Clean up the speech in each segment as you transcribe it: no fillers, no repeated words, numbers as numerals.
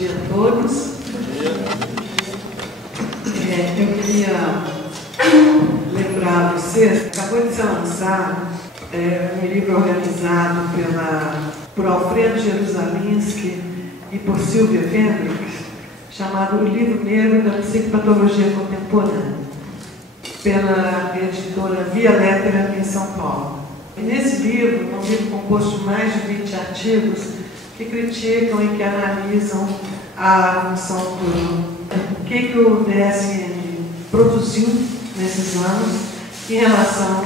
dia a todos. Eu queria lembrar vocês, acabou de ser lançado um livro organizado por Alfredo Jerusalinski e por Silvia Vendrick, chamado O Livro Negro da Psicopatologia Contemporânea, pela editora Via Lettera em São Paulo. E nesse livro, um livro composto de mais de 20 artigos que criticam e que analisam a função o que o DSM produziu nesses anos em relação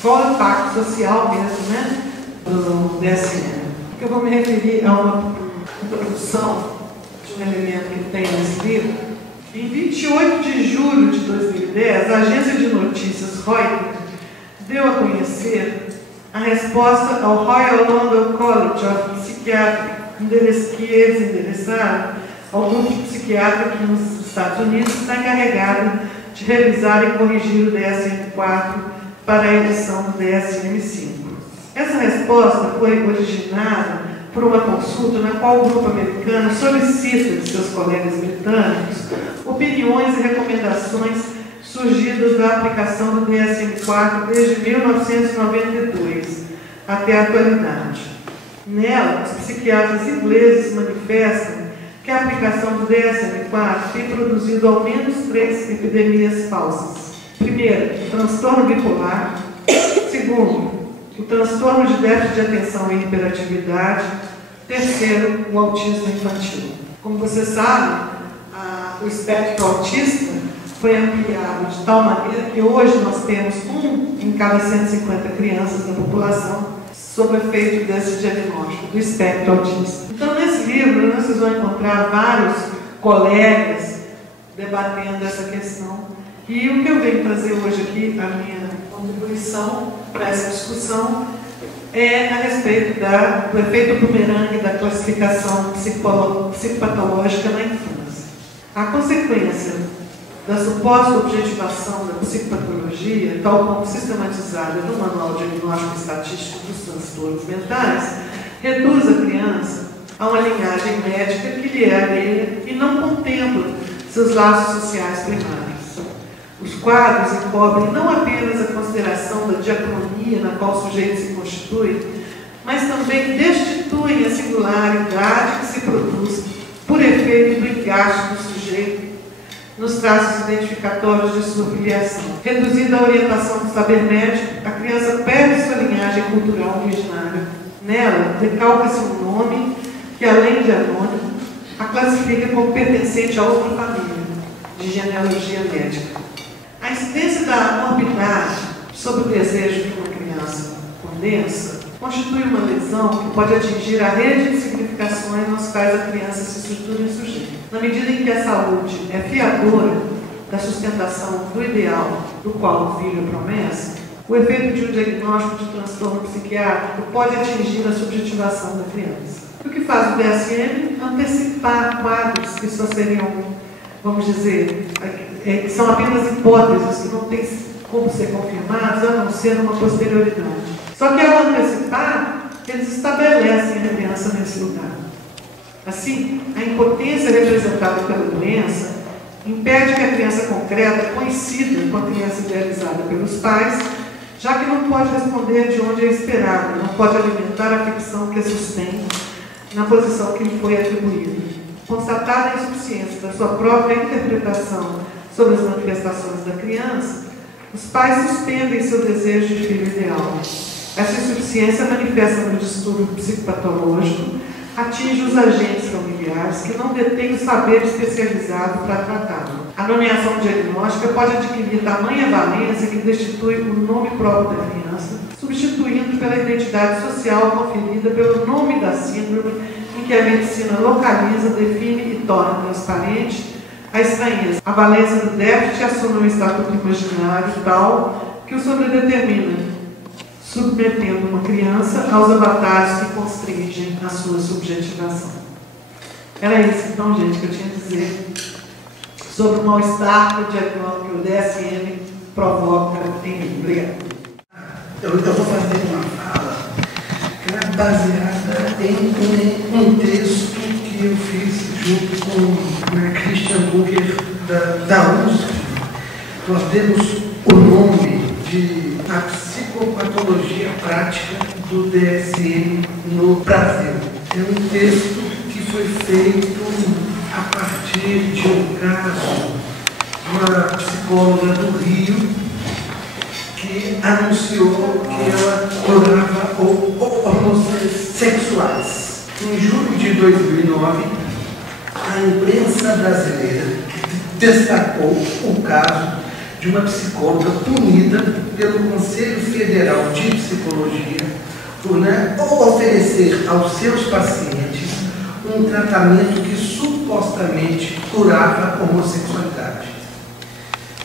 qual o impacto social mesmo, né, do DSM. Eu vou me referir a uma introdução de um elemento que tem nesse livro. Em 28 de julho de 2010, a agência de notícias Reuters deu a conhecer a resposta ao Royal London College of Psychiatry, que eles endereçaram ao grupo de psiquiatra que nos Estados Unidos está encarregado de revisar e corrigir o DSM-4 para a edição do DSM-5. Essa resposta foi originada por uma consulta na qual o grupo americano solicita de seus colegas britânicos opiniões e recomendações surgidas da aplicação do DSM-4 desde 1992 até a atualidade. Nela, os psiquiatras ingleses manifestam que a aplicação do DSM-4 tem produzido ao menos 3 epidemias falsas. Primeiro, o transtorno bipolar. Segundo, o transtorno de déficit de atenção e hiperatividade. Terceiro, o autismo infantil. Como você sabe, o espectro autista foi ampliado de tal maneira que hoje nós temos 1 em cada 150 crianças da população sob efeito desse diagnóstico do espectro autista. Então, nesse livro, vocês vão encontrar vários colegas debatendo essa questão. E o que eu venho trazer hoje aqui, a minha contribuição para essa discussão, é a respeito do efeito bumerangue da classificação psicopatológica na infância. A consequência da suposta objetivação da psicopatologia, tal como sistematizada no Manual Diagnóstico Estatístico dos Transtornos Mentais, reduz a criança a uma linhagem médica que lhe é alheia e não contempla seus laços sociais primários. Os quadros encobrem não apenas a consideração da diacronia na qual o sujeito se constitui, mas também destituem a singularidade que se produz por efeito do engaste do sujeito nos traços identificatórios de sua filiação. Reduzida a orientação do saber médico, a criança perde sua linhagem cultural originária. Nela, decalca-se um nome que, além de anônimo, a classifica como pertencente a outra família, de genealogia médica. A incidência da morbidade sobre o desejo que uma criança condensa constitui uma lesão que pode atingir a rede de significações nas quais a criança se estrutura em sujeito. Na medida em que a saúde é fiadora da sustentação do ideal do qual o filho é promessa, o efeito de um diagnóstico de transtorno psiquiátrico pode atingir a subjetivação da criança. O que faz o DSM? Antecipar quadros que só seriam, vamos dizer, que são apenas hipóteses, que não têm como ser confirmados, a não ser numa posterioridade. Só que ao antecipar, eles estabelecem a criança nesse lugar. Assim, a impotência representada pela doença impede que a criança concreta coincida com a criança idealizada pelos pais, já que não pode responder de onde é esperado, não pode alimentar a ficção que a sustém na posição que lhe foi atribuída. Constatada a insuficiência da sua própria interpretação sobre as manifestações da criança, os pais suspendem seu desejo de filho ideal. Essa insuficiência manifesta no distúrbio psicopatológico, atinge os agentes familiares que não detêm o saber especializado para tratá-lo. A nomeação diagnóstica pode adquirir tamanha valência que destitui o nome próprio da criança, substituindo pela identidade social conferida pelo nome da síndrome, em que a medicina localiza, define e torna transparente a estranheza. A valência do déficit assume um estatuto imaginário tal que o sobredetermina, submetendo uma criança aos avatares que constringem a sua subjetivação. Era isso, então, gente, que eu tinha a dizer sobre o mal-estar que o diagnóstico que o DSM provoca em mim. Obrigada. Eu vou fazer uma fala que é baseada em um texto que que eu fiz junto com Christian Burger da USP. Nós demos o nome de A Psicopatologia Prática do DSM no Brasil. É um texto que foi feito a partir de um caso de uma psicóloga do Rio que anunciou que ela curava homossexuais. Em julho de 2009, a imprensa brasileira destacou o caso de uma psicóloga punida pelo Conselho Federal de Psicologia por oferecer aos seus pacientes um tratamento que supostamente curava a homossexualidade.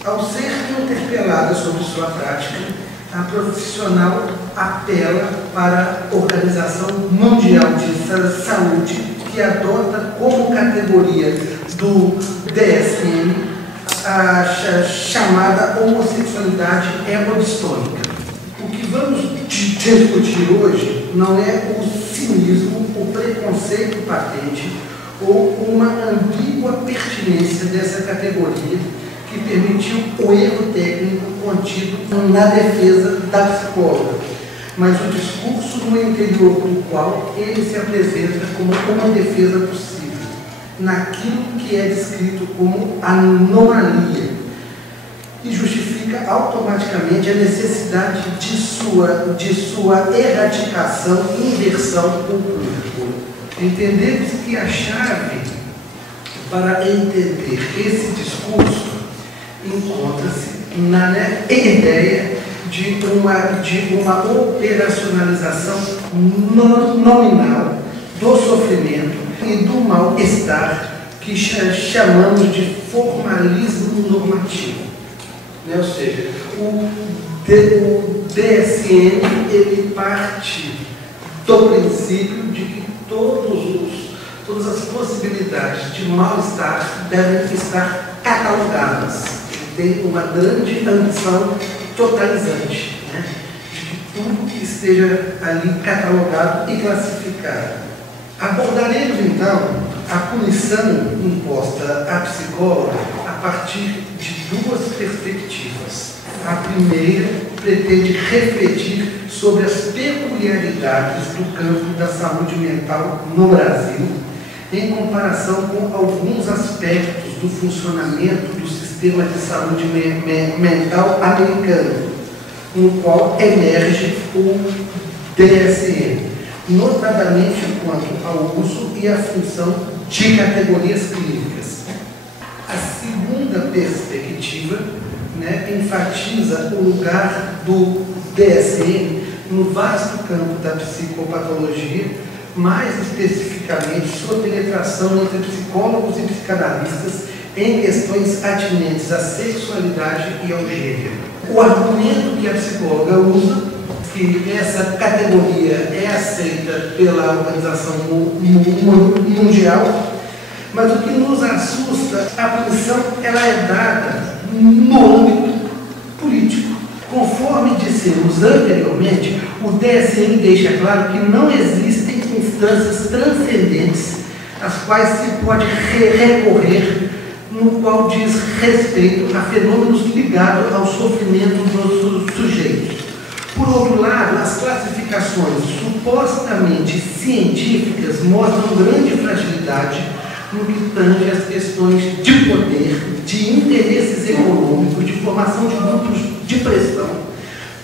Ao ser interpelada sobre sua prática, a profissional apela para a Organização Mundial de Saúde, que adota como categoria do DSM a chamada homossexualidade hemodistônica. O que vamos discutir hoje não é o cinismo, o preconceito patente ou uma ambígua pertinência dessa categoria que permitiu o erro técnico contido na defesa da psicóloga, mas o discurso no interior do qual ele se apresenta como uma defesa possível, naquilo que é descrito como anomalia, e justifica automaticamente a necessidade de sua erradicação e inversão com o público. Entendemos que a chave para entender esse discurso encontra-se na ideia de uma operacionalização nominal do sofrimento e do mal-estar que chamamos de formalismo normativo. Ou seja, o DSM ele parte do princípio de que todas as possibilidades de mal-estar devem estar catalogadas. Tem uma grande ambição totalizante, de que tudo esteja ali catalogado e classificado. Abordaremos, então, a punição imposta à psicóloga a partir de duas perspectivas. A primeira pretende refletir sobre as peculiaridades do campo da saúde mental no Brasil, em comparação com alguns aspectos do funcionamento do sistema de saúde mental americano, no qual emerge o DSM, notadamente quanto ao uso e à função de categorias clínicas. A segunda perspectiva enfatiza o lugar do DSM no vasto campo da psicopatologia, mais especificamente sua penetração entre psicólogos e psicanalistas em questões atinentes à sexualidade e ao gênero. O argumento que a psicóloga usa, que essa categoria é aceita pela Organização Mundial, mas o que nos assusta, a punição ela é dada no âmbito político. Conforme dissemos anteriormente, o DSM deixa claro que não existem instâncias transcendentes às quais se pode recorrer no qual diz respeito a fenômenos ligados ao sofrimento dos sujeitos. Por outro lado, as classificações supostamente científicas mostram grande fragilidade no que tange às questões de poder, de interesses econômicos, de formação de grupos de pressão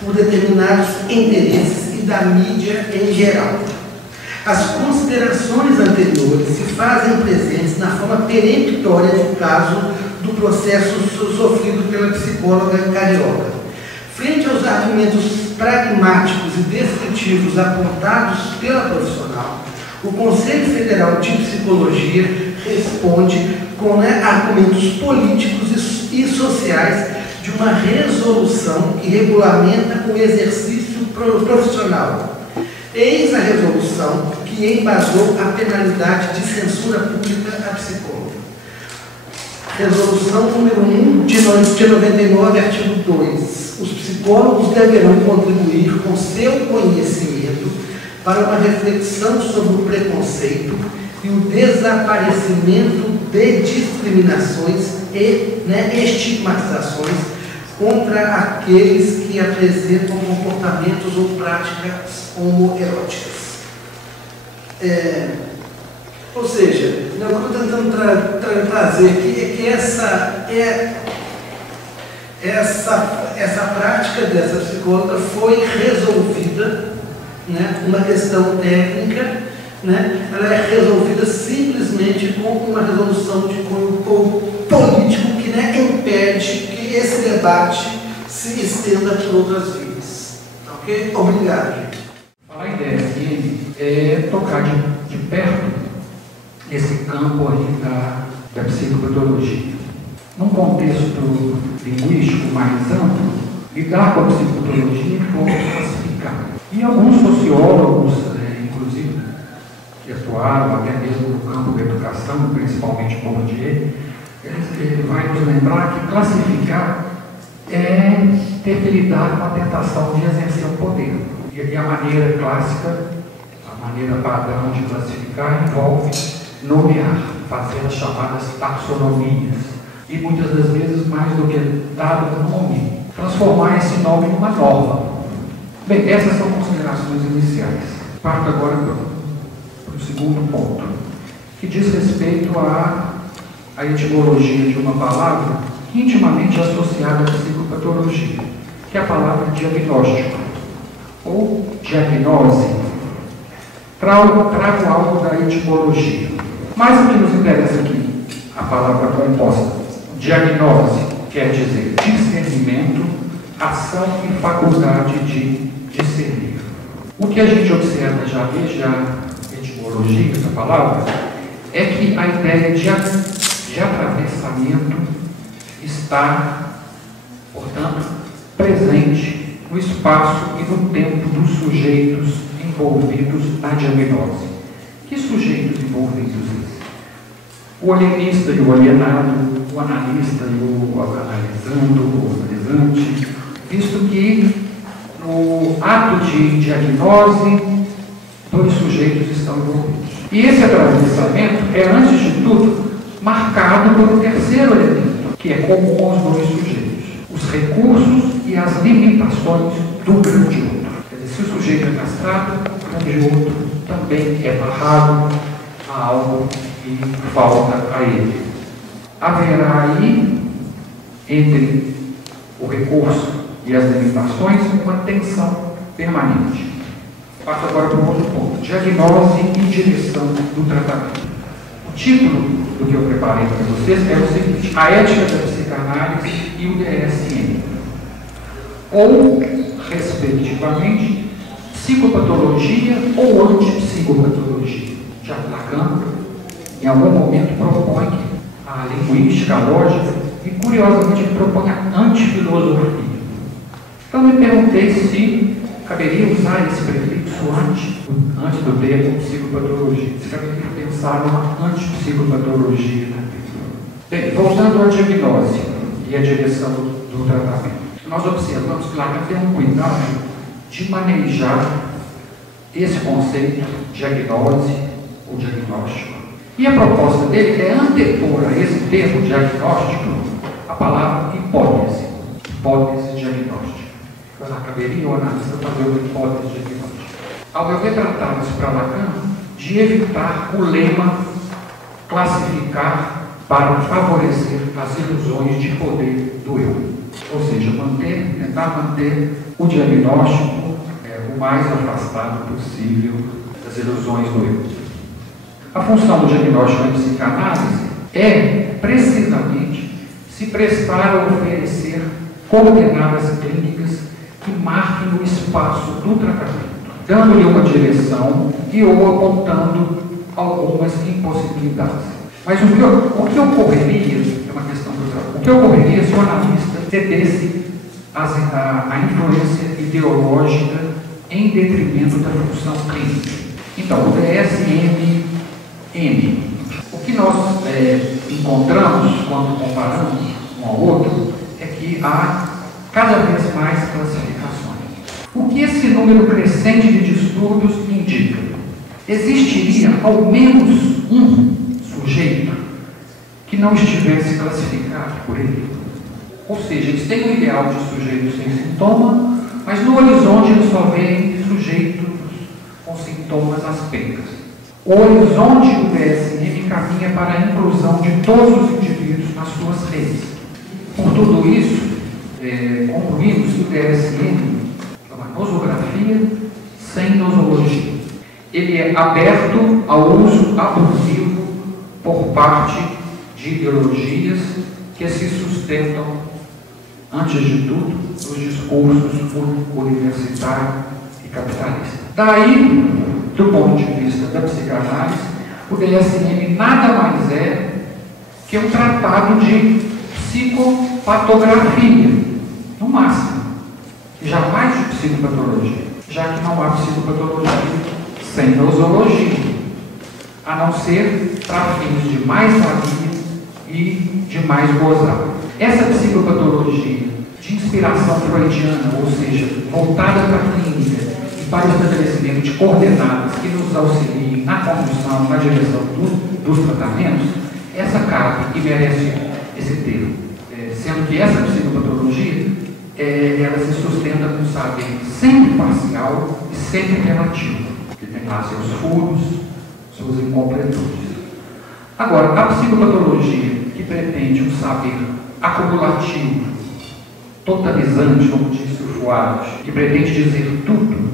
por determinados interesses e da mídia em geral. As considerações anteriores se fazem presentes na forma peremptória do caso do processo sofrido pela psicóloga carioca. Frente aos argumentos pragmáticos e descritivos apontados pela profissional, o Conselho Federal de Psicologia responde com argumentos políticos e sociais de uma resolução que regulamenta o exercício profissional. Eis a resolução que embasou a penalidade de censura pública à psicóloga. Resolução número 1 de 99, artigo 2. Os psicólogos deverão contribuir com seu conhecimento para uma reflexão sobre o preconceito e o desaparecimento de discriminações e estigmatizações contra aqueles que apresentam comportamentos ou práticas homoeróticas. Ou seja, o que eu estou tentando trazer aqui é que essa prática dessa psicóloga foi resolvida, uma questão técnica, ela é resolvida simplesmente com uma resolução de cunho político que impede que esse debate se estenda por outras vias. Ok? Obrigado, gente. Falar em DSM é tocar de perto esse campo aí da psicopatologia. Num contexto linguístico mais amplo, lidar com a psicopatologia pode classificar. E alguns sociólogos, inclusive, que atuaram até mesmo no campo da educação, principalmente Bourdieu, ele vai nos lembrar que classificar é ter que lidar com a tentação de exercer o poder. E a maneira clássica, a maneira padrão de classificar envolve nomear, fazer as chamadas taxonomias. E muitas das vezes, mais do que dar um nome, transformar esse nome numa norma. Bem, essas são considerações iniciais. Parto agora para o segundo ponto, que diz respeito à etimologia de uma palavra intimamente associada à psicopatologia, que é a palavra diagnóstico, ou diagnose. Trago algo da etimologia. Mas o que nos interessa aqui, a palavra composta, diagnose, quer dizer discernimento, ação e faculdade de discernir. O que a gente observa já desde a etimologia dessa palavra é que a ideia de atravessamento está, portanto, presente no espaço e no tempo dos sujeitos envolvidos na diagnose. Que sujeitos envolvidos esses? O alienista e o alienado, o analista e o analisando, o analisante, visto que no ato de diagnose, dois sujeitos estão envolvidos. E esse atravessamento é, antes de tudo, marcado pelo terceiro elemento, que é comum aos dois sujeitos: os recursos e as limitações do grande outro. Quer dizer, se o sujeito é castrado, o grande outro também é barrado a algo que falta a ele. Haverá aí, entre o recurso e as limitações, uma tensão permanente. Passo agora para um outro ponto: diagnose e direção do tratamento. O título do que eu preparei para vocês é o seguinte: a ética da psicanálise e o DSM, ou, respectivamente, psicopatologia ou antipsicopatologia. Já Lacan, em algum momento, propõe a linguística, a lógica, e curiosamente ele propõe a antifilosofia. Então me perguntei se caberia usar esse prefixo antes do termo psicopatologia. Se caberia pensar numa antipsicopatologia também. Bem, voltando à diagnose e à direção do tratamento. Nós observamos que Lacan tem um cuidado de manejar esse conceito de diagnose ou diagnóstico. E a proposta dele é antepor a esse termo diagnóstico a palavra hipótese. Hipótese diagnóstica. Lá caberia o analista fazer uma hipótese diagnóstica. Ao meu ver, tratados para Lacan de evitar o lema classificar para favorecer as ilusões de poder do eu. Ou seja, tentar manter o diagnóstico o mais afastado possível das ilusões do eu. A função do diagnóstico na psicanálise é, precisamente, se prestar a oferecer coordenadas clínicas que marquem o espaço do tratamento, dando-lhe uma direção e ou apontando algumas impossibilidades. Mas o que ocorreria, é uma questão do o que ocorreria se o analista cedesse a influência ideológica em detrimento da função clínica? Então, o DSM-M, o que nós encontramos quando comparamos um ao outro é que há cada vez mais classificações. O que esse número crescente de distúrbios indica? Existiria ao menos um sujeito que não estivesse classificado por ele. Ou seja, eles têm um ideal de sujeito sem sintoma, mas no horizonte eles só veem sujeitos com sintomas nas pencas. O horizonte do DSM caminha para a inclusão de todos os indivíduos nas suas redes. Por tudo isso, concluímos que o DSM é uma nosografia sem nosologia. Ele é aberto ao uso abusivo por parte de ideologias que se sustentam, antes de tudo, nos discursos universitário e capitalista. Daí, do ponto de vista da psicanálise, o DSM nada mais é que um tratado de psicopatografia, no máximo, e jamais de psicopatologia, já que não há psicopatologia sem nosologia, a não ser para fins de mais valia e de mais gozar. Essa psicopatologia de inspiração freudiana, ou seja, voltada para a clínica e para o estabelecimento de coordenadas que nos auxiliem na condução, na direção dos tratamentos, essa cabe e merece esse termo. Sendo que essa psicopatologia, ela se sustenta com um saber sempre parcial e sempre relativo, que tem lá seus furos, suas incompletudes. Agora, a psicopatologia que pretende um saber acumulativo, totalizante, como disse o Foucault, que pretende dizer tudo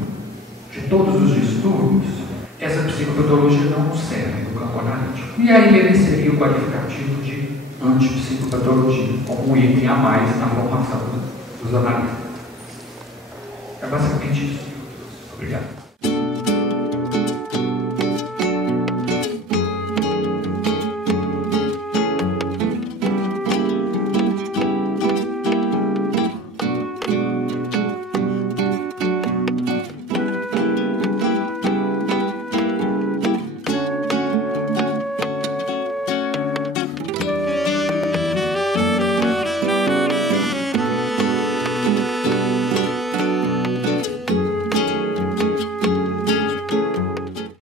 de todos os distúrbios, essa psicopatologia não serve no campo analítico. E aí ele seria o qualificativo de antipsicopatologia, como um item a mais na formação dos analistas. É basicamente isso. Obrigado.